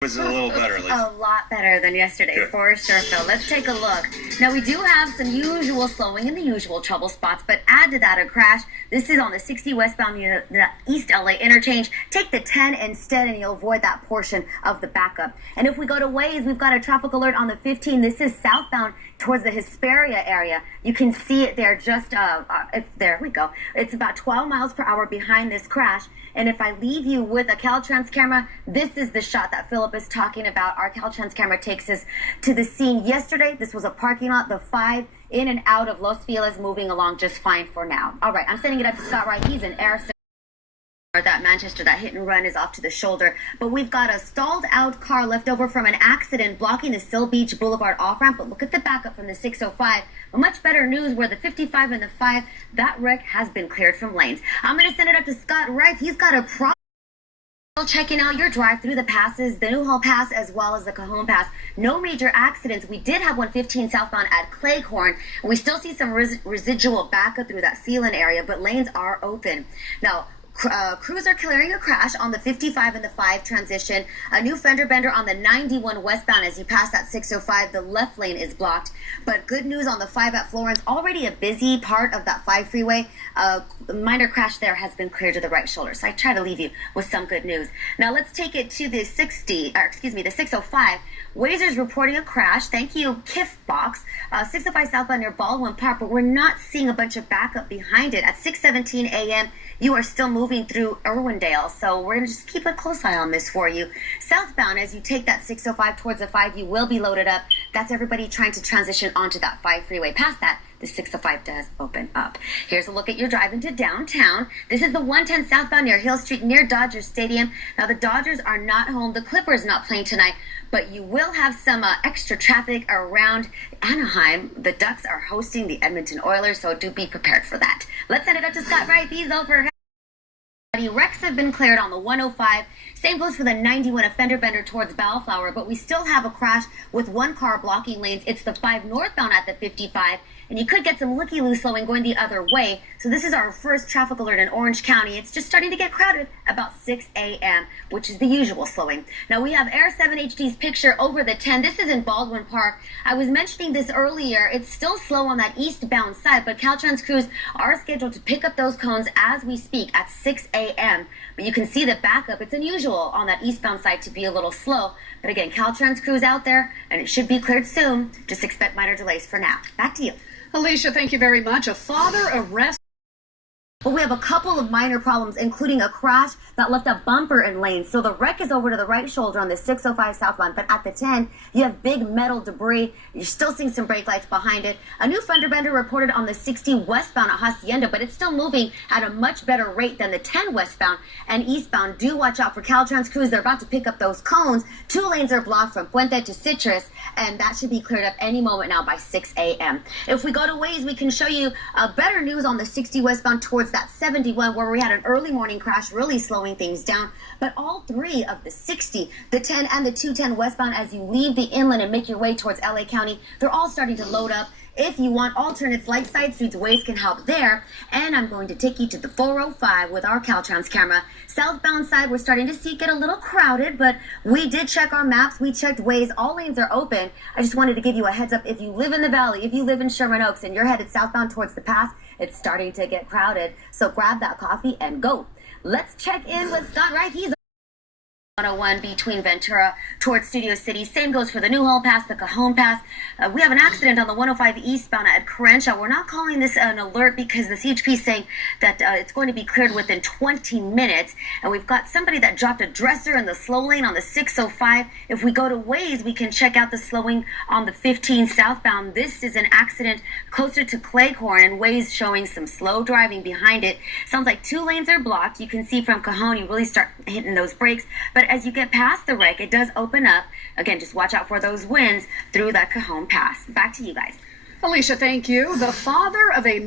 Was a little better, A lot better than yesterday, Good. for sure, Phil. Let's take a look. Now, we do have some usual slowing in the usual trouble spots, but add to that a crash. This is on the 60 westbound near the East LA interchange. Take the 10 instead, and you'll avoid that portion of the backup. And if we go to Waze, we've got a traffic alert on the 15. This is southbound towards the Hesperia area. You can see it there just, there we go. It's about 12 miles per hour behind this crash. And if I leave you with a Caltrans camera, this is the shot that Philip is talking about. Our Caltrans camera takes us to the scene yesterday. This was a parking lot, the 5 in and out of Los Feliz, moving along just fine for now. All right, I'm sending it up to Scott Wright. He's in air. That Manchester, that hit and run is off to the shoulder. But we've got a stalled out car left over from an accident blocking the Sill Beach Boulevard off-ramp. But look at the backup from the 605. But much better news where the 55 and the 5, that wreck has been cleared from lanes. I'm going to send it up to Scott Wright. He's got a problem checking out your drive through the passes, the Newhall Pass as well as the Cajon Pass. No major accidents. We did have 115 southbound at Cleghorn. We still see some residual backup through that Sealand area, but lanes are open. Now, crews are clearing a crash on the 55 and the 5 transition. A new fender bender on the 91 westbound as you pass that 605. The left lane is blocked. But good news on the 5 at Florence. Already a busy part of that 5 freeway. A minor crash there has been cleared to the right shoulder. So I try to leave you with some good news. Now let's take it to the the 605. Wazer's reporting a crash. Thank you, Kiff Box. 605 southbound near Baldwin Park, but we're not seeing a bunch of backup behind it. At 6:17 a.m., you are still moving through Irwindale, so we're going to just keep a close eye on this for you. Southbound, as you take that 605 towards the 5, you will be loaded up. That's everybody trying to transition onto that 5 freeway. Past that, the 605 does open up. Here's a look at your drive into downtown. This is the 110 southbound near Hill Street, near Dodger Stadium. Now, the Dodgers are not home. The Clippers not playing tonight, but you will have some extra traffic around Anaheim. The Ducks are hosting the Edmonton Oilers, so do be prepared for that. Let's send it up to Scott Wright. He's over. Wrecks have been cleared on the 105. Same goes for the 91, a fender bender towards Bellflower, but we still have a crash with one car blocking lanes. It's the 5 northbound at the 55, and you could get some looky-loo slowing going the other way. So this is our first traffic alert in Orange County. It's just starting to get crowded about 6 a.m., which is the usual slowing. Now we have Air 7 HD's picture over the 10. This is in Baldwin Park. I was mentioning this earlier. It's still slow on that eastbound side, but Caltrans crews are scheduled to pick up those cones as we speak at 6 a.m. But you can see the backup. It's unusual on that eastbound side to be a little slow. But again, Caltrans crews out there, and it should be cleared soon. Just expect minor delays for now. Back to you. Alysha, thank you very much. A father arrested. But we have a couple of minor problems, including a crash that left a bumper in lane. So the wreck is over to the right shoulder on the 605 southbound. But at the 10, you have big metal debris. You're still seeing some brake lights behind it. A new fender bender reported on the 60 westbound at Hacienda, but it's still moving at a much better rate than the 10 westbound and eastbound. Do watch out for Caltrans crews. They're about to pick up those cones. 2 lanes are blocked from Puente to Citrus, and that should be cleared up any moment now by 6 a.m. If we go to Waze, we can show you better news on the 60 westbound towards that 71, where we had an early morning crash, really slowing things down. But all 3 of the 60, the 10 and the 210 westbound, as you leave the inland and make your way towards LA County, they're all starting to load up. If you want alternates like side streets, Waze can help there. And I'm going to take you to the 405 with our Caltrans camera. Southbound side, we're starting to see it get a little crowded, but we did check our maps. We checked Waze. All lanes are open. I just wanted to give you a heads up. If you live in the valley, if you live in Sherman Oaks and you're headed southbound towards the pass, it's starting to get crowded. So grab that coffee and go. Let's check in with Scott Wright. He's 101 between Ventura towards Studio City. Same goes for the Newhall Pass, the Cajon Pass. We have an accident on the 105 eastbound at Crenshaw. We're not calling this an alert because the CHP is saying that it's going to be cleared within 20 minutes. And we've got somebody that dropped a dresser in the slow lane on the 605. If we go to Waze, we can check out the slowing on the 15 southbound. This is an accident closer to Cleghorn, and Waze showing some slow driving behind it. Sounds like 2 lanes are blocked. You can see from Cajon, you really start hitting those brakes. But as you get past the wreck, it does open up. Again, just watch out for those winds through that Cajon Pass. Back to you guys. Alysha, thank you. The father of a